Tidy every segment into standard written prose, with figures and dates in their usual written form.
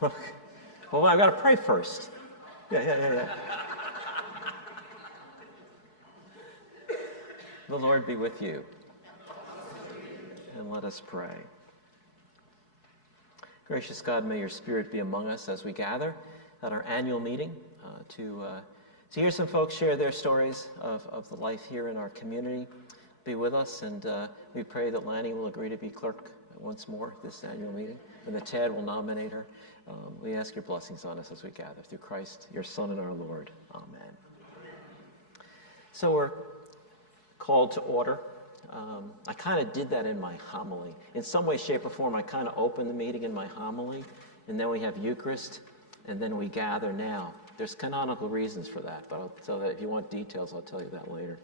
Well, I've got to pray first. Yeah. The Lord be with you. And let us pray. Gracious God, may your Spirit be among us as we gather at our annual meeting to hear some folks share their stories of the life here in our community. Be with us, and we pray that Lanny will agree to be clerk once more this annual meeting, and that Tad will nominate her. We ask your blessings on us as we gather through Christ, your Son and our Lord. Amen. So we're called to order. I kind of did that in my homily. In some way, shape, or form, I kind of opened the meeting in my homily, and then we have Eucharist, and then we gather now. There's canonical reasons for that, but so that if you want details, I'll tell you that later.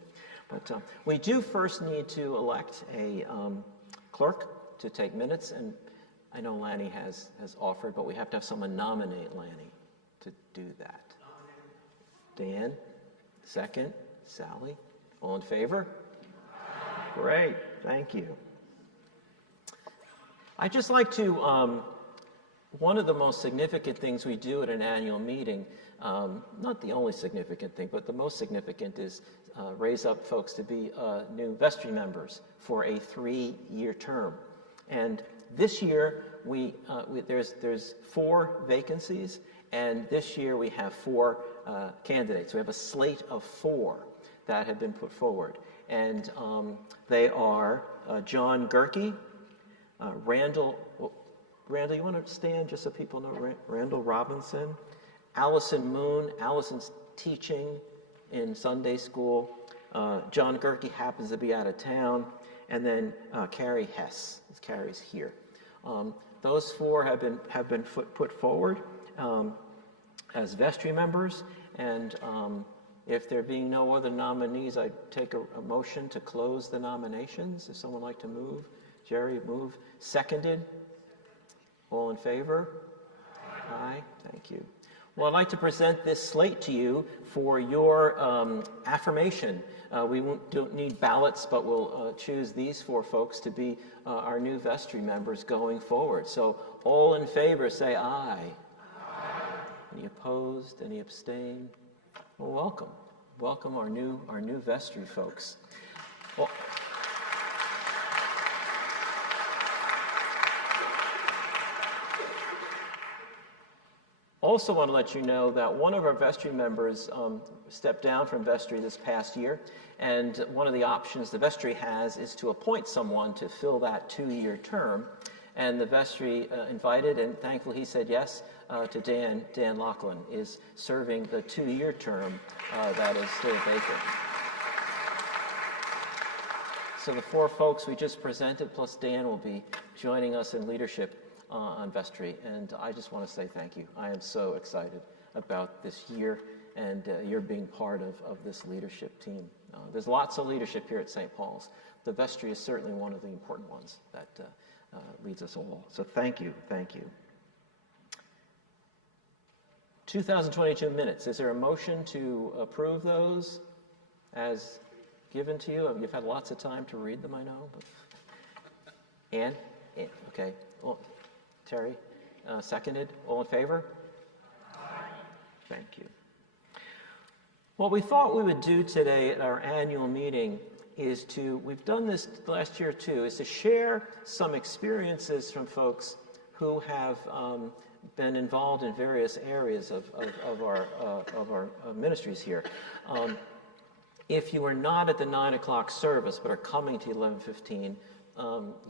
But we do first need to elect a clerk to take minutes, and I know Lanny has offered, but we have to have someone nominate Lanny to do that. Dan, second. Sally, all in favor? Great, thank you. I'd just like to, one of the most significant things we do at an annual meeting, not the only significant thing, but the most significant is raise up folks to be new vestry members for a 3-year term. And this year, there's 4 vacancies, and this year we have 4 candidates. We have a slate of 4 that have been put forward. And they are John Gerke, Randall, you want to stand just so people know? Randall Robinson, Allison Moon. Allison's teaching in Sunday school. John Gerke happens to be out of town. And then Carrie Hess. Carrie's here. Those 4 have been put forward as vestry members. And if there being no other nominees, I take a motion to close the nominations. If someone would like to move. Jerry, move. Seconded. All in favor? Aye. Thank you. Well, I'd like to present this slate to you for your affirmation. We don't need ballots, but we'll choose these 4 folks to be our new vestry members going forward. So all in favor, say aye. Aye. Any opposed? Any abstain? Well, welcome. Welcome our new vestry folks. Well, also want to let you know that one of our vestry members stepped down from vestry this past year, and one of the options the vestry has is to appoint someone to fill that 2-year term. And the vestry invited, and thankfully he said yes, to Dan Lachlan is serving the 2-year term that is still vacant. So the 4 folks we just presented, plus Dan, will be joining us in leadership on vestry, and I just want to say thank you. I am so excited about this year and you're being part of this leadership team. There's lots of leadership here at St. Paul's. The vestry is certainly one of the important ones that leads us all. So thank you. 2022 minutes. Is there a motion to approve those as given to you? You've had lots of time to read them, I know. But... Ann? Okay. Well, Terry, seconded. All in favor? Aye. Thank you. What we thought we would do today at our annual meeting is we've done this last year too, is to share some experiences from folks who have been involved in various areas of our ministries here. If you are not at the 9 o'clock service but are coming to 11:15,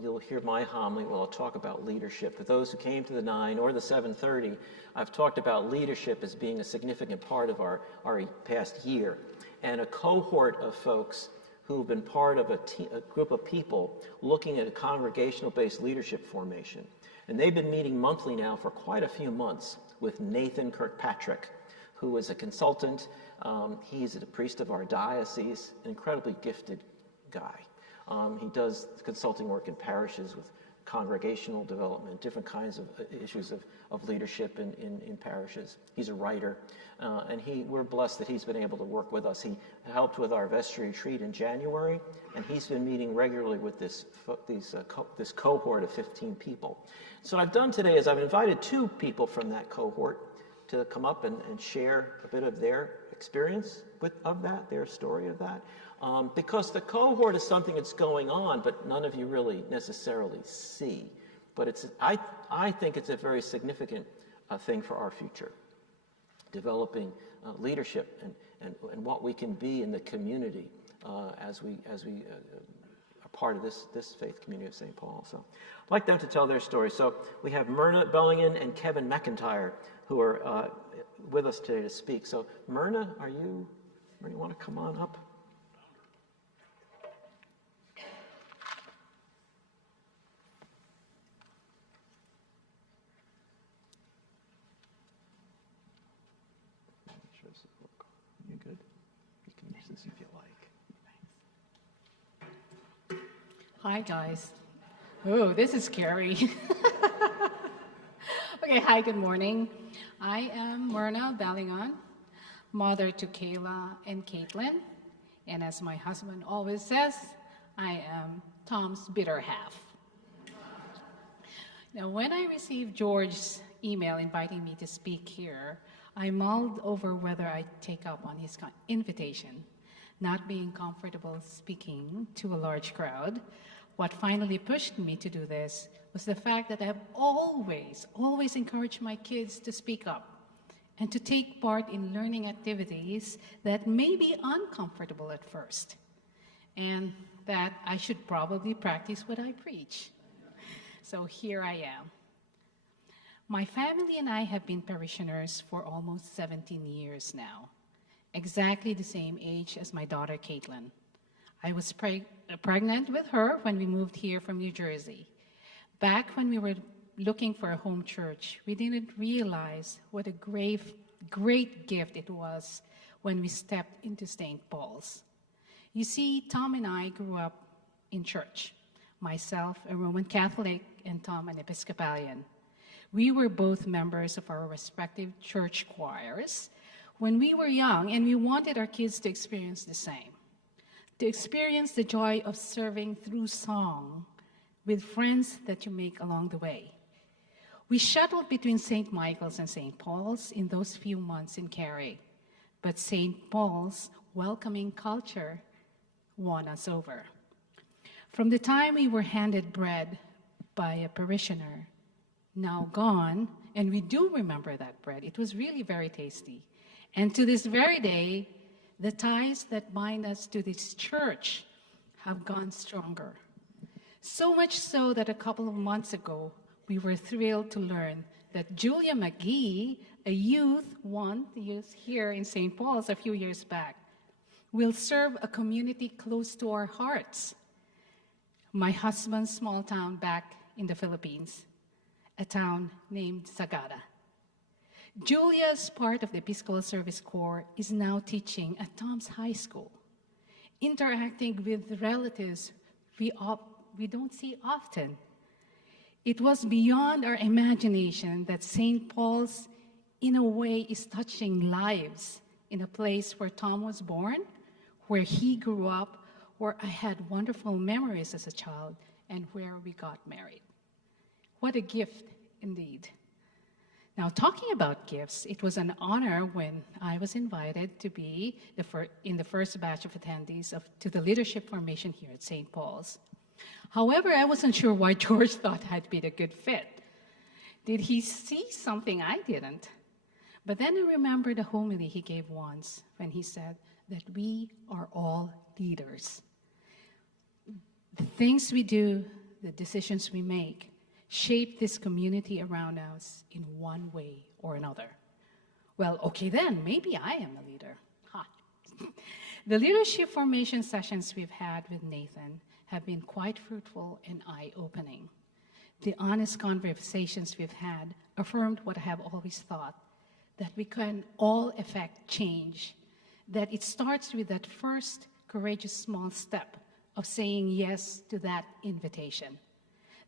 you'll hear my homily where I'll talk about leadership. For those who came to the 9 or the 7:30, I've talked about leadership as being a significant part of our past year. And a cohort of folks who've been part of a group of people looking at a congregational-based leadership formation. And they've been meeting monthly now for quite a few months with Nathan Kirkpatrick, who is a consultant. He's a priest of our diocese, an incredibly gifted guy. He does consulting work in parishes with congregational development, different kinds of issues of leadership in parishes. He's a writer, and we're blessed that he's been able to work with us. He helped with our vestry retreat in January, and he's been meeting regularly with this cohort of 15 people. So what I've done today is I've invited 2 people from that cohort to come up and share a bit of their experience their story of that. Because the cohort is something that's going on, but none of you really necessarily see. But I think it's a very significant thing for our future, developing leadership and what we can be in the community as we are part of this faith community of St. Paul. So I'd like them to tell their story. So we have Myrna Belingon and Kevin McIntire who are with us today to speak. So Myrna, you want to come on up? You good? You can use this if you like. Hi, guys. Oh, this is scary. Okay, hi, good morning. I am Myrna Belingon, mother to Kayla and Caitlin. And as my husband always says, I am Tom's bitter half. Now, when I received George's email inviting me to speak here, I mulled over whether I'd take up on his invitation. Not being comfortable speaking to a large crowd, what finally pushed me to do this was the fact that I have always encouraged my kids to speak up and to take part in learning activities that may be uncomfortable at first, and that I should probably practice what I preach. So here I am. My family and I have been parishioners for almost 17 years now, exactly the same age as my daughter Caitlin. I was pregnant with her when we moved here from New Jersey. Back when we were looking for a home church, we didn't realize what a great gift it was when we stepped into St. Paul's. You see, Tom and I grew up in church. Myself, a Roman Catholic, and Tom, an Episcopalian. We were both members of our respective church choirs when we were young, and we wanted our kids to experience the same. To experience the joy of serving through song with friends that you make along the way. We shuttled between St. Michael's and St. Paul's in those few months in Cary, but St. Paul's welcoming culture won us over. From the time we were handed bread by a parishioner, now gone, and we do remember that bread, it was really very tasty. And to this very day, the ties that bind us to this church have gone stronger. So much so that a couple of months ago, we were thrilled to learn that Julia McGee, a youth here in St. Paul's a few years back, will serve a community close to our hearts. My husband's small town back in the Philippines, a town named Sagada. Julia, as part of the Episcopal Service Corps, is now teaching at Tom's High School, interacting with relatives we don't see often. It was beyond our imagination that St. Paul's, in a way, is touching lives in a place where Tom was born, where he grew up, where I had wonderful memories as a child, and where we got married. What a gift, indeed. Now, talking about gifts, it was an honor when I was invited to be in the first batch of attendees to the leadership formation here at St. Paul's. However, I wasn't sure why George thought I'd be a good fit. Did he see something I didn't? But then I remembered a homily he gave once when he said that we are all leaders. The things we do, the decisions we make, shape this community around us in one way or another. Well, okay then, maybe I am a leader. The leadership formation sessions we've had with Nathan have been quite fruitful and eye-opening. The honest conversations we've had affirmed what I have always thought, that we can all effect change, that it starts with that first courageous small step of saying yes to that invitation.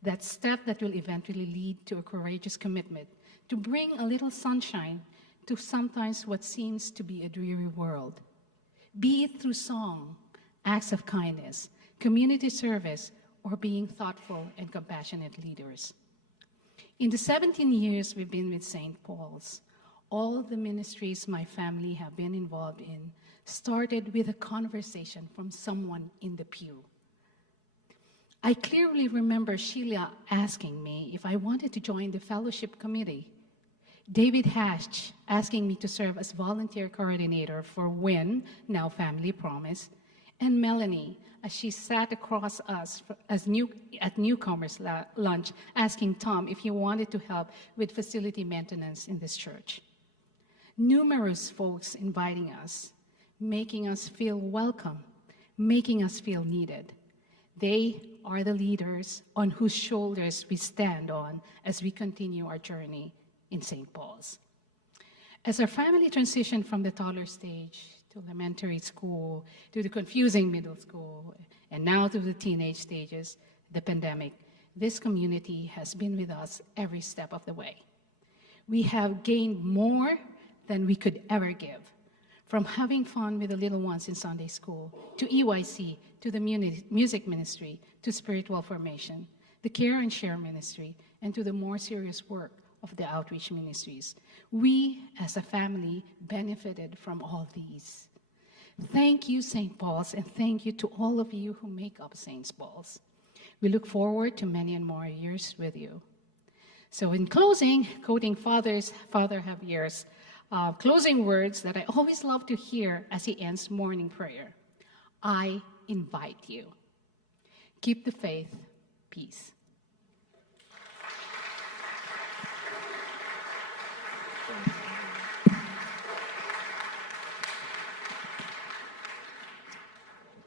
that step that will eventually lead to a courageous commitment to bring a little sunshine to sometimes what seems to be a dreary world. Be it through song, acts of kindness, community service, or being thoughtful and compassionate leaders. In the 17 years we've been with St. Paul's, all the ministries my family have been involved in started with a conversation from someone in the pew. I clearly remember Sheila asking me if I wanted to join the fellowship committee, David Hatch asking me to serve as volunteer coordinator for WIN, now Family Promise, and Melanie, as she sat across us at newcomers lunch, asking Tom if he wanted to help with facility maintenance in this church. Numerous folks inviting us, making us feel welcome, making us feel needed. They are the leaders on whose shoulders we stand on as we continue our journey in St. Paul's. As our family transitioned from the toddler stage to elementary school, to the confusing middle school, and now to the teenage stages, the pandemic, this community has been with us every step of the way. We have gained more than we could ever give, from having fun with the little ones in Sunday school, to EYC, to the music ministry, to spiritual formation, the care and share ministry, and to the more serious work of the outreach ministries. We, as a family, benefited from all these. Thank you, St. Paul's, and thank you to all of you who make up St. Paul's. We look forward to many and more years with you. So in closing, quoting Father Javier's closing words that I always love to hear as he ends morning prayer, I invite you. Keep the faith. Peace.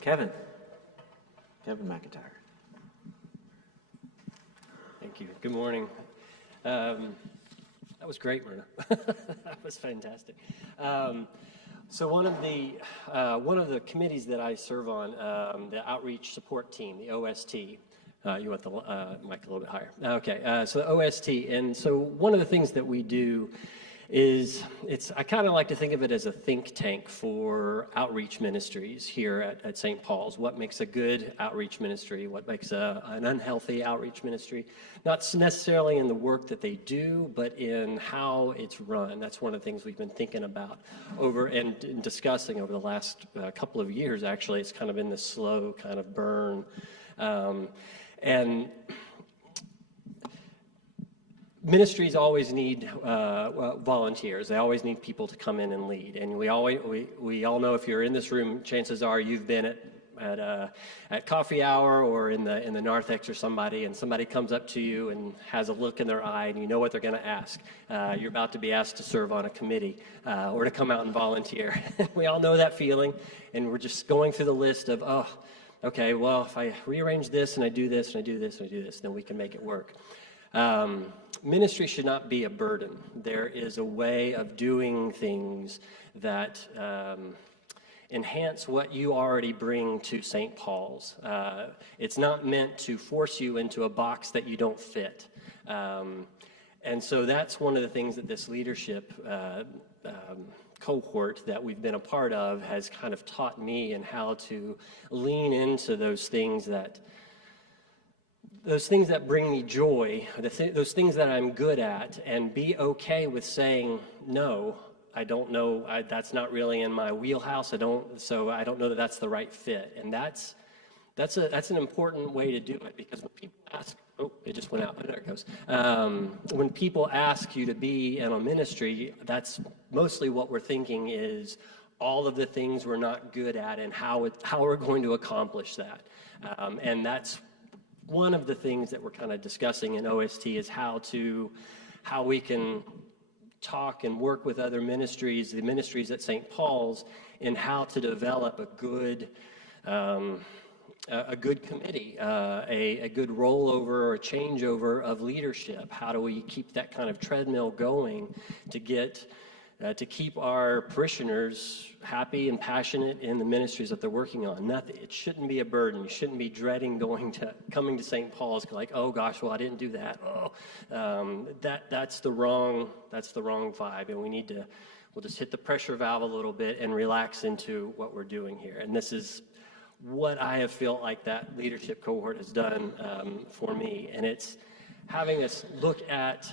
Kevin McIntire. Thank you. Good morning. That was great, Myrna. That was fantastic. So one of the committees that I serve on, the Outreach Support Team, the OST. You want the mic a little bit higher? Okay. So the OST, and so one of the things that we do is I kind of like to think of it as a think tank for outreach ministries here at St. Paul's. What makes a good outreach ministry? What makes an unhealthy outreach ministry? Not necessarily in the work that they do, but in how it's run. That's one of the things we've been thinking about and discussing over the last couple of years, actually. It's kind of been this slow kind of burn. And ministries always need volunteers. They always need people to come in and lead. And we all know, if you're in this room, chances are you've been at coffee hour or in the narthex or somebody, and somebody comes up to you and has a look in their eye, and you know what they're going to ask. You're about to be asked to serve on a committee or to come out and volunteer. We all know that feeling, and we're just going through the list of, oh, okay, well, if I rearrange this and I do this and I do this and I do this, then we can make it work. Ministry should not be a burden. There is a way of doing things that enhance what you already bring to St. Paul's. It's not meant to force you into a box that you don't fit. And so that's one of the things that this leadership cohort that we've been a part of has kind of taught me, and how to lean into those things that bring me joy, those things that I'm good at, and be okay with saying, no, I don't know, that's not really in my wheelhouse, so I don't know that that's the right fit. And that's an important way to do it, because when people ask, oh, it just went out, there it goes. When people ask you to be in a ministry, that's mostly what we're thinking is all of the things we're not good at and how we're going to accomplish that. And that's one of the things that we're kind of discussing in OST, is how we can talk and work with other ministries, the ministries at St. Paul's, in how to develop a good committee, a good rollover or a changeover of leadership. How do we keep that kind of treadmill going to get to keep our parishioners happy and passionate in the ministries that they're working on. Nothing. It shouldn't be a burden. You shouldn't be dreading coming to St. Paul's, like, oh gosh, well I didn't do that. That's the wrong vibe, and we'll just hit the pressure valve a little bit and relax into what we're doing here. And this is what I have felt like that leadership cohort has done for me, and it's having us look at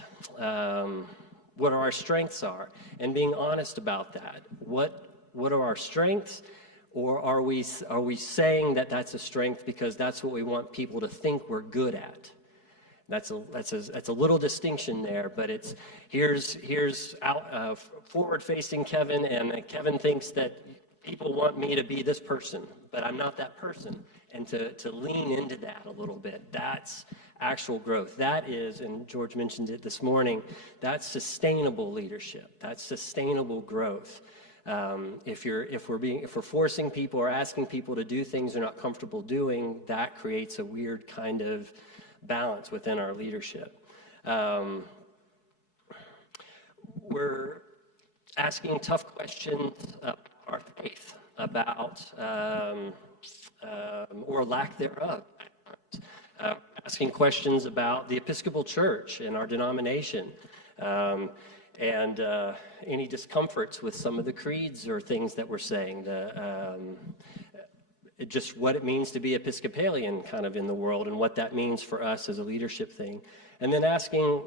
what our strengths are and being honest about that. What are our strengths, or are we saying that that's a strength because that's what we want people to think we're good at? That's a little distinction there, but it's here's out forward-facing Kevin, and Kevin thinks that people want me to be this person, but I'm not that person, and to lean into that a little bit. That's actual growth. That is, and George mentioned it this morning, that's sustainable leadership. That's sustainable growth. If we're forcing people or asking people to do things they're not comfortable doing, that creates a weird kind of balance within our leadership. We're asking tough questions about our faith, about or lack thereof. Asking questions about the Episcopal Church and our denomination, and any discomforts with some of the creeds or things that we're saying, just what it means to be Episcopalian kind of in the world and what that means for us as a leadership thing. And then asking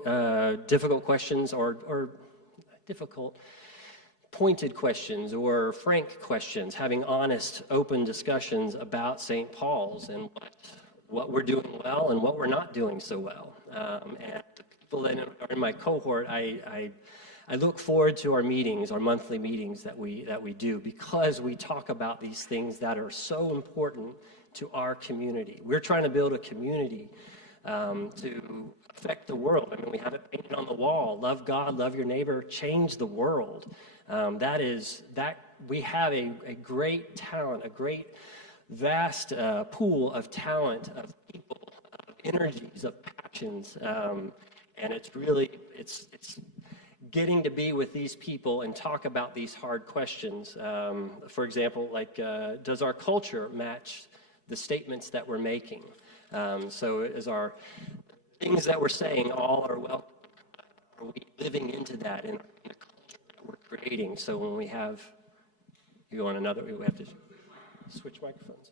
difficult questions or difficult pointed questions or frank questions, having honest, open discussions about St. Paul's and what we're doing well and what we're not doing so well. And the people that are in my cohort, I look forward to our meetings, our monthly meetings that we do, because we talk about these things that are so important to our community. We're trying to build a community to affect the world. I mean, we have it painted on the wall: love God, love your neighbor, change the world. We have a great talent, a great vast pool of talent, of people, of energies, of passions, and it's getting to be with these people and talk about these hard questions. For example, like, does our culture match the statements that we're making? So is our things that we're saying all are welcome? Are we living into that in the culture that we're creating? So when we have, we have to switch microphones.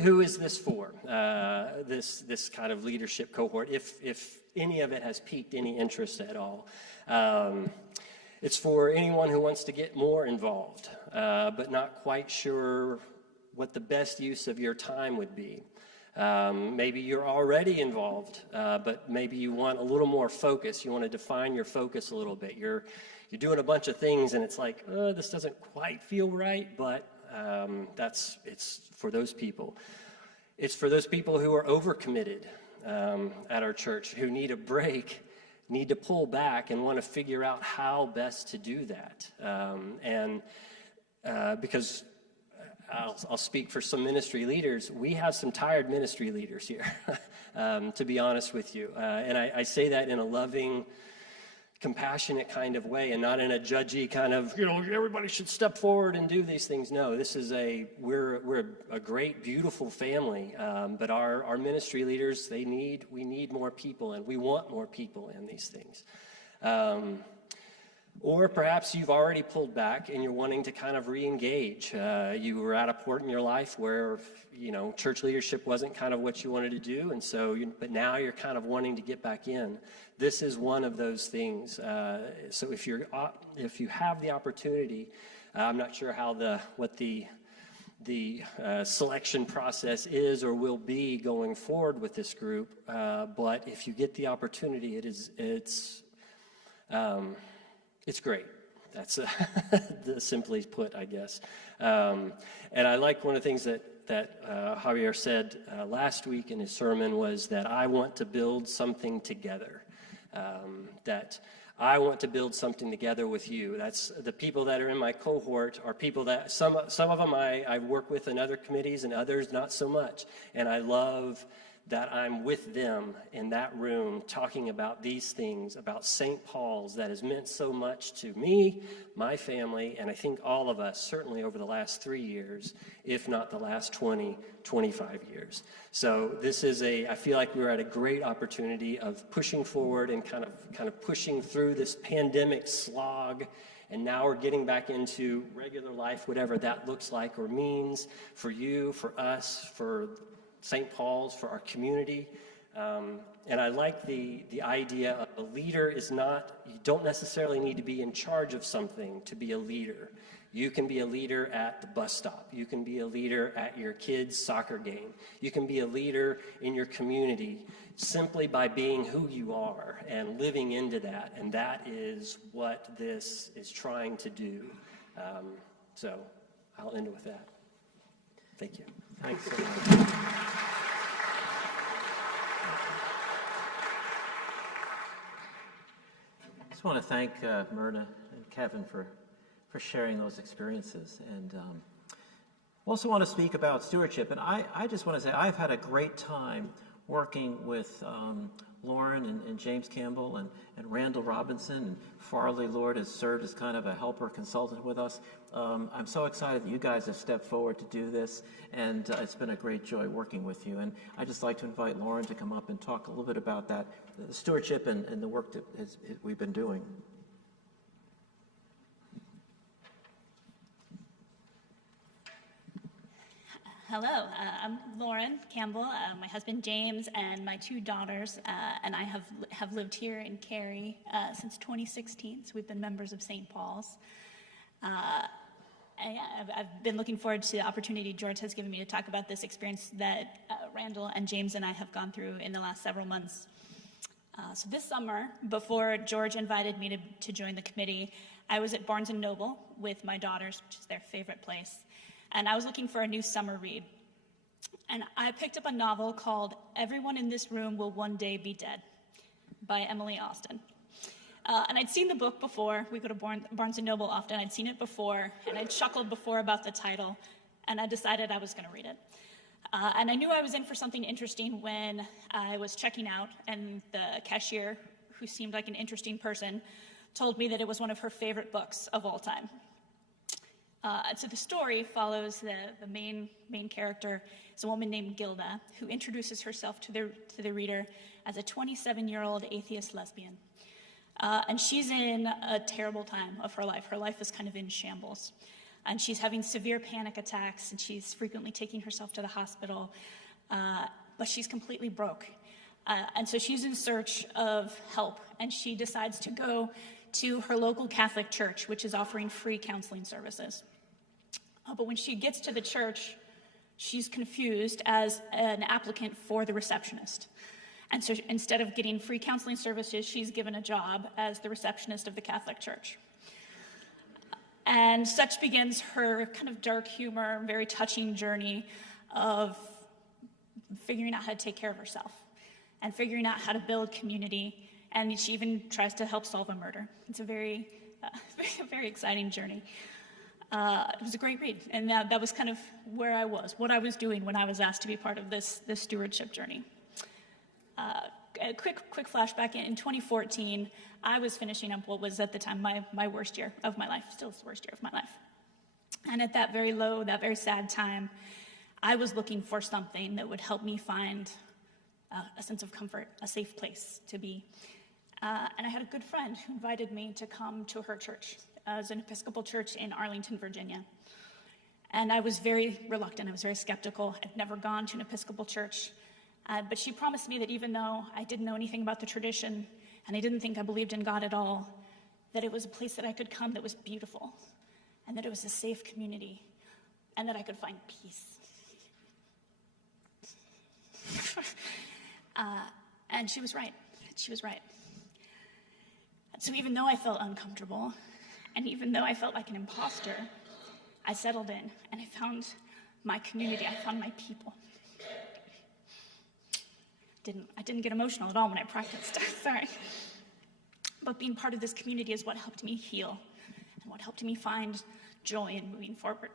Who is this for? This kind of leadership cohort, if any of it has piqued any interest at all. It's for anyone who wants to get more involved, but not quite sure what the best use of your time would be. Maybe you're already involved, but maybe you want a little more focus. You want to define your focus a little bit. You're doing a bunch of things, and it's like, this doesn't quite feel right, but it's for those people. It's for those people who are overcommitted at our church, who need a break, need to pull back, and want to figure out how best to do that. Because I'll speak for some ministry leaders. We have some tired ministry leaders here, to be honest with you. And I say that in a loving, compassionate kind of way, and not in a judgy kind of, everybody should step forward and do these things. No, we're a great, beautiful family, but our ministry leaders, we need more people, and we want more people in these things. Or perhaps you've already pulled back and you're wanting to kind of re-engage. You were at a point in your life where, church leadership wasn't kind of what you wanted to do, and so, but now you're kind of wanting to get back in. This is one of those things. So if you have the opportunity, I'm not sure what the selection process is or will be going forward with this group, but if you get the opportunity, it's great. That's simply put, I guess. And I like one of the things that Javier said last week in his sermon was that I want to build something together. that I want to build something together with you. That's the people that are in my cohort are people that some of them I work with in other committees and others not so much. And I love that I'm with them in that room talking about these things, about St. Paul's that has meant so much to me, my family, and I think all of us, certainly over the last 3 years, if not the last 20, 25 years. So this is I feel like we're at a great opportunity of pushing forward and kind of pushing through this pandemic slog. And now we're getting back into regular life, whatever that looks like or means for you, for us, for St. Paul's, for our community. And I like the idea of a leader is not, you don't necessarily need to be in charge of something to be a leader. You can be a leader at the bus stop. You can be a leader at your kid's soccer game. You can be a leader in your community simply by being who you are and living into that. And that is what this is trying to do. So I'll end with that. Thank you. Thanks so much. I just want to thank Myrna and Kevin for sharing those experiences. And also want to speak about stewardship. And I just want to say I've had a great time working with Lauren and James Campbell and Randall Robinson. And Farley Lord has served as kind of a helper consultant with us. I'm so excited that you guys have stepped forward to do this, and it's been a great joy working with you. And I'd just like to invite Lauren to come up and talk a little bit about that, the stewardship and the work that we've been doing. Hello, I'm Lauren Campbell. My husband James and my 2 daughters and I have lived here in Cary since 2016, so we've been members of St. Paul's. I've been looking forward to the opportunity George has given me to talk about this experience that Randall and James and I have gone through in the last several months. So this summer, before George invited me to join the committee, I was at Barnes & Noble with my daughters, which is their favorite place. And I was looking for a new summer read. And I picked up a novel called Everyone in This Room Will One Day Be Dead by Emily Austen. And I'd seen the book before. We go to Barnes & Noble often. I'd seen it before, and I'd chuckled before about the title, and I decided I was going to read it. And I knew I was in for something interesting when I was checking out, and the cashier, who seemed like an interesting person, told me that it was one of her favorite books of all time. So the story follows the main character is a woman named Gilda, who introduces herself to the reader as a 27-year-old atheist lesbian. And she's in a terrible time of her life. Her life is kind of in shambles. And she's having severe panic attacks, and she's frequently taking herself to the hospital. But she's completely broke. And so she's in search of help, and she decides to go to her local Catholic church, which is offering free counseling services. But when she gets to the church, she's confused as an applicant for the receptionist. And so instead of getting free counseling services, she's given a job as the receptionist of the Catholic church. And such begins her kind of dark humor, very touching journey of figuring out how to take care of herself and figuring out how to build community. And she even tries to help solve a murder. It's a very exciting journey. It was a great read, and that was kind of where I was, what I was doing when I was asked to be part of this stewardship journey. A quick flashback. In 2014, I was finishing up what was at the time my worst year of my life, still the worst year of my life. And at that very low, that very sad time, I was looking for something that would help me find a sense of comfort, a safe place to be. And I had a good friend who invited me to come to her church. It was an Episcopal church in Arlington, Virginia. And I was very reluctant. I was very skeptical. I'd never gone to an Episcopal church. But she promised me that even though I didn't know anything about the tradition and I didn't think I believed in God at all, that it was a place that I could come that was beautiful and that it was a safe community and that I could find peace. And she was right. She was right. So even though I felt uncomfortable, and even though I felt like an imposter, I settled in, and I found my community. I found my people. I didn't get emotional at all when I practiced. Sorry. but being part of this community is what helped me heal and what helped me find joy in moving forward.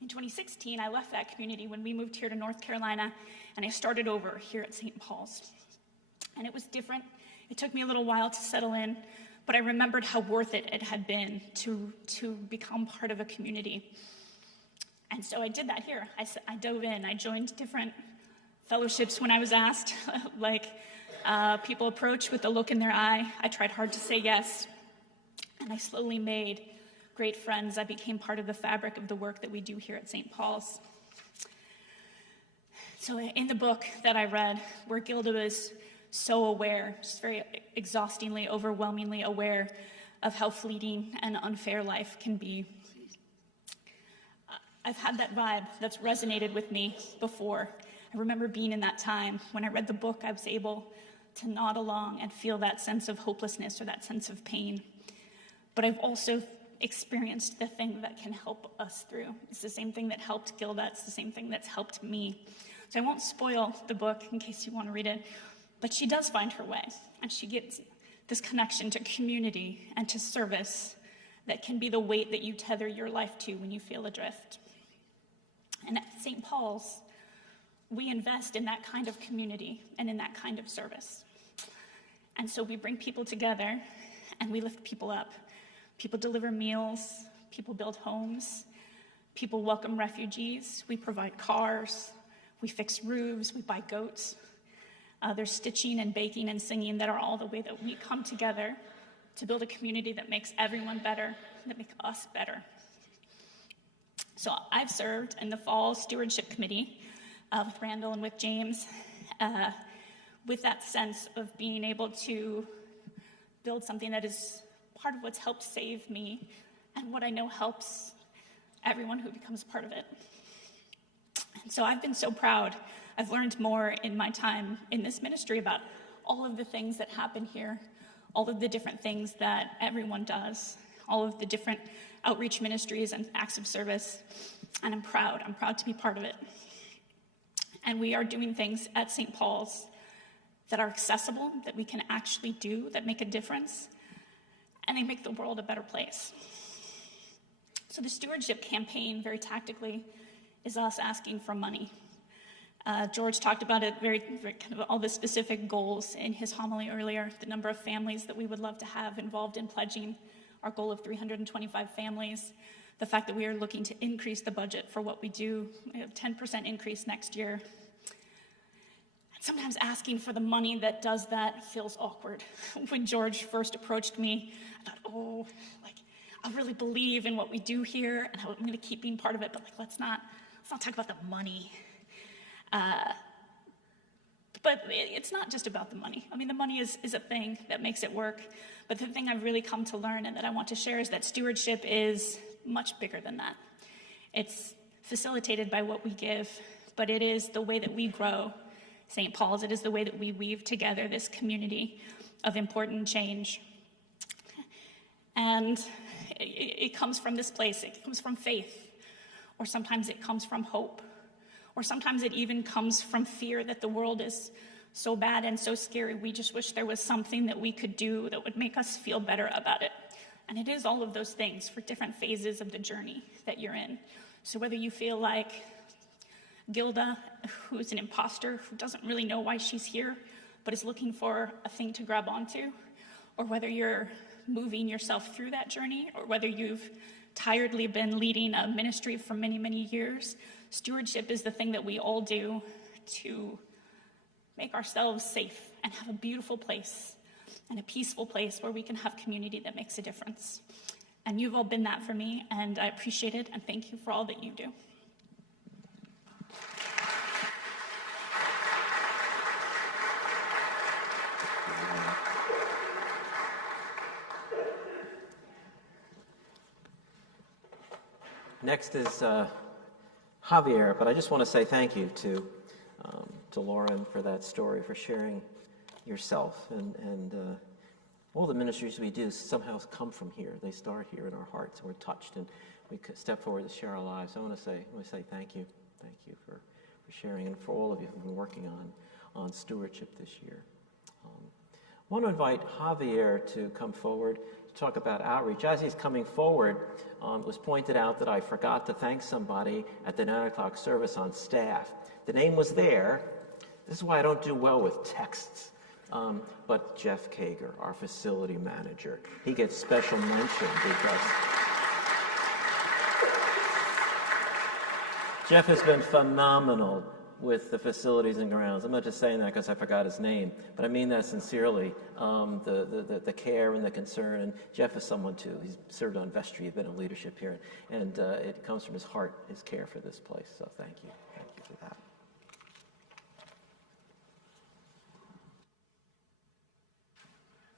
In 2016, I left that community when we moved here to North Carolina, and I started over here at St. Paul's. And it was different. It took me a little while to settle in, but I remembered how worth it had been to become part of a community. And so I did that here. I dove in. I joined different fellowships when I was asked, people approach with a look in their eye. I tried hard to say yes, and I slowly made great friends. I became part of the fabric of the work that we do here at St. Paul's. So in the book that I read, where Gilda was so aware, just very exhaustingly, overwhelmingly aware of how fleeting and unfair life can be, I've had that vibe that's resonated with me before. I remember being in that time when I read the book, I was able to nod along and feel that sense of hopelessness or that sense of pain. But I've also experienced the thing that can help us through. It's the same thing that helped Gilda. It's the same thing that's helped me. So I won't spoil the book in case you want to read it, but she does find her way, and she gets this connection to community and to service that can be the weight that you tether your life to when you feel adrift. And at St. Paul's, we invest in that kind of community and in that kind of service. And so we bring people together and we lift people up. People deliver meals, people build homes, people welcome refugees, we provide cars, we fix roofs, we buy goats. There's stitching and baking and singing that are all the way that we come together to build a community that makes everyone better, that makes us better. So I've served in the fall stewardship committee with Randall and with James, with that sense of being able to build something that is part of what's helped save me and what I know helps everyone who becomes part of it. And so I've been so proud. I've learned more in my time in this ministry about all of the things that happen here, all of the different things that everyone does, all of the different outreach ministries and acts of service, and I'm proud to be part of it. And we are doing things at St. Paul's that are accessible, that we can actually do, that make a difference, and they make the world a better place. So the stewardship campaign, very tactically, is us asking for money. George talked about it very kind of all the specific goals in his homily earlier, the number of families that we would love to have involved in pledging, our goal of 325 families, the fact that we are looking to increase the budget for what we do, we have 10% increase next year. And sometimes asking for the money that does that feels awkward. When George first approached me, I thought, I really believe in what we do here, and I'm going to keep being part of it, but let's not talk about the money. But it's not just about the money. I mean, the money is a thing that makes it work. But the thing I've really come to learn and that I want to share is that stewardship is much bigger than that. It's facilitated by what we give, but it is the way that we grow St. Paul's. It is the way that we weave together this community of important change. And it comes from this place. It comes from faith, or sometimes it comes from hope. Or sometimes it even comes from fear that the world is so bad and so scary, we just wish there was something that we could do that would make us feel better about it. And it is all of those things for different phases of the journey that you're in. So whether you feel like Gilda, who's an imposter, who doesn't really know why she's here, but is looking for a thing to grab onto, or whether you're moving yourself through that journey, or whether you've tiredly been leading a ministry for many, many years, stewardship is the thing that we all do to make ourselves safe and have a beautiful place and a peaceful place where we can have community that makes a difference. And you've all been that for me, and I appreciate it, and thank you for all that you do. Next is Javier, but I just want to say thank you to Lauren for that story, for sharing yourself. And all the ministries we do somehow come from here. They start here in our hearts, and we're touched, and we could step forward to share our lives. I want to say thank you. Thank you for sharing, and for all of you who've been working on stewardship this year. want to invite Javier to come forward to talk about outreach. As he's coming forward, it was pointed out that I forgot to thank somebody at the 9 o'clock service on staff. The name was there. This is why I don't do well with texts. But Jeff Kager, our facility manager, he gets special mention because Jeff has been phenomenal with the facilities and grounds. I'm not just saying that because I forgot his name, but I mean that sincerely. The care and the concern, and Jeff is someone too. He's served on vestry, he's been in leadership here, and it comes from his heart, his care for this place. So thank you for that.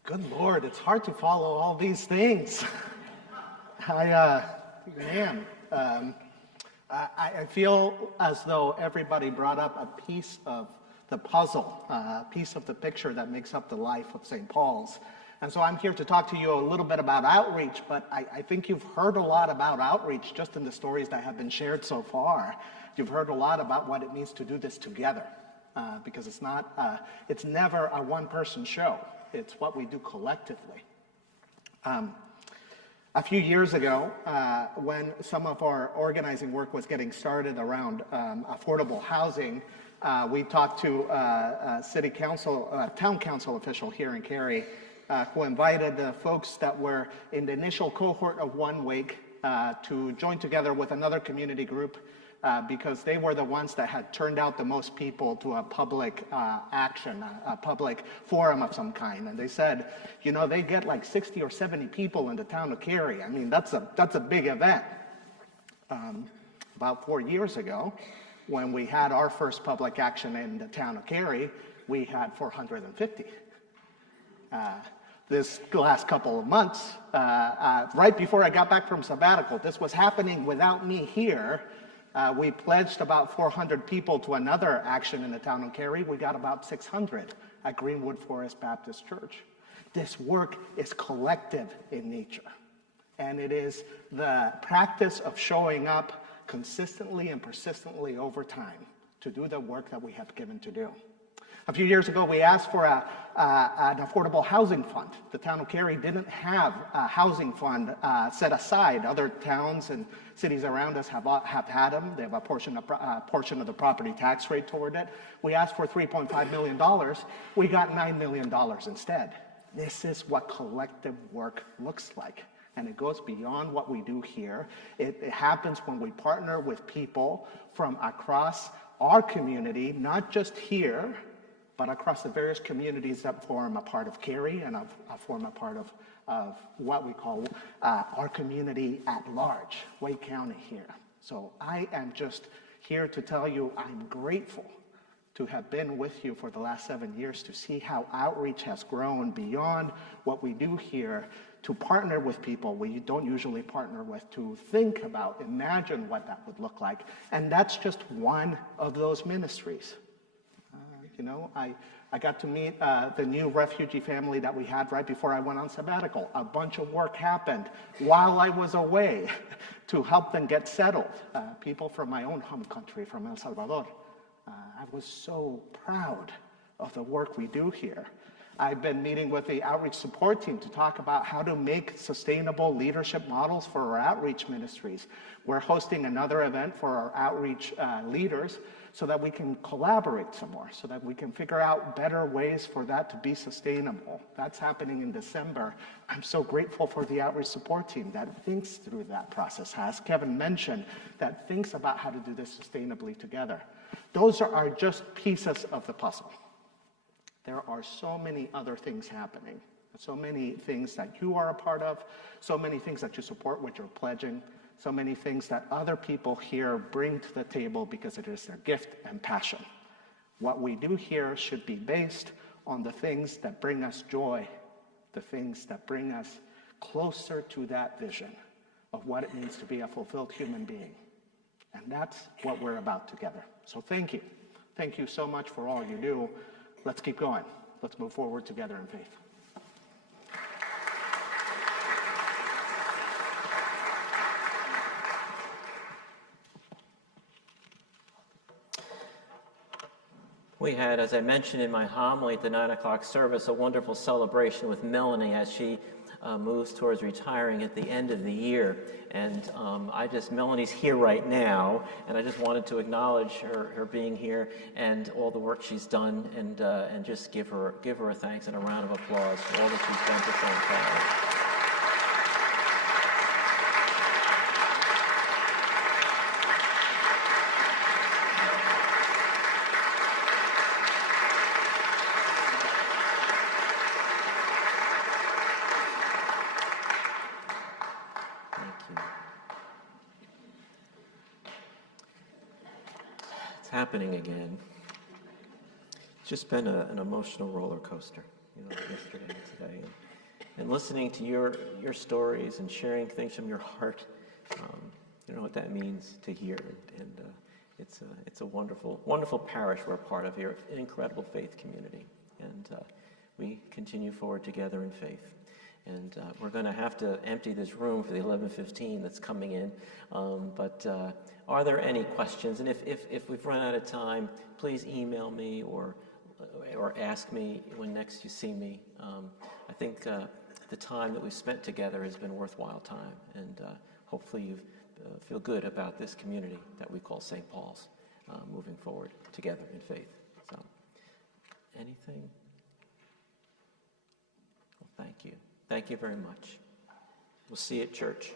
Good Lord, it's hard to follow all these things. I feel as though everybody brought up a piece of the puzzle, a piece of the picture that makes up the life of St. Paul's. And so I'm here to talk to you a little bit about outreach, but I think you've heard a lot about outreach just in the stories that have been shared so far. You've heard a lot about what it means to do this together, because it's never a one-person show. It's what we do collectively. A few years ago, when some of our organizing work was getting started around affordable housing, we talked to a city council, town council official here in Cary, who invited the folks that were in the initial cohort of One Wake to join together with another community group because they were the ones that had turned out the most people to a public action, a public forum of some kind. And they said, you know, they get like 60 or 70 people in the town of Cary. I mean, that's a big event. About 4 years ago, when we had our first public action in the town of Cary, we had 450. This last couple of months, right before I got back from sabbatical, this was happening without me here. We pledged about 400 people to another action in the town of Cary. We got about 600 at Greenwood Forest Baptist Church. This work is collective in nature, and it is the practice of showing up consistently and persistently over time to do the work that we have given to do. A few years ago, we asked for an affordable housing fund. The town of Cary didn't have a housing fund set aside. Other towns and cities around us have had them. They have a portion of the property tax rate toward it. We asked for $3.5 million. We got $9 million instead. This is what collective work looks like. And it goes beyond what we do here. It happens when we partner with people from across our community, not just here, but across the various communities that form a part of Cary and form a part of what we call our community at large, Wake County here. So I am just here to tell you I'm grateful to have been with you for the last 7 years to see how outreach has grown beyond what we do here, to partner with people we don't usually partner with, to think about, imagine what that would look like. And that's just one of those ministries. You know, I got to meet the new refugee family that we had right before I went on sabbatical. A bunch of work happened while I was away to help them get settled. People from my own home country, from El Salvador. I was so proud of the work we do here. I've been meeting with the outreach support team to talk about how to make sustainable leadership models for our outreach ministries. We're hosting another event for our outreach leaders so that we can collaborate some more, so that we can figure out better ways for that to be sustainable. That's happening in December. I'm so grateful for the outreach support team that thinks through that process, as Kevin mentioned, that thinks about how to do this sustainably together. Those are just pieces of the puzzle. There are so many other things happening, so many things that you are a part of, so many things that you support with your pledging, so many things that other people here bring to the table because it is their gift and passion. What we do here should be based on the things that bring us joy, the things that bring us closer to that vision of what it means to be a fulfilled human being. And that's what we're about together. So thank you. Thank you so much for all you do. Let's keep going. Let's move forward together in faith. We had, as I mentioned in my homily at the 9 o'clock service, a wonderful celebration with Melanie as she moves towards retiring at the end of the year. And Melanie's here right now, and I just wanted to acknowledge her being here and all the work she's done, and just give her a thanks and a round of applause for all that she's done for St. Paul. Happening again. It's just been an emotional roller coaster, yesterday and today, and listening to your stories and sharing things from your heart. You know what that means to hear, and it's a wonderful parish we're a part of here, an incredible faith community, and we continue forward together in faith. And we're going to have to empty this room for the 11:15 that's coming in. But are there any questions? And if we've run out of time, please email me or ask me when next you see me. I think the time that we've spent together has been worthwhile time. And hopefully you feel good about this community that we call St. Paul's moving forward together in faith. So, anything? Well, thank you. Thank you very much. We'll see you at church.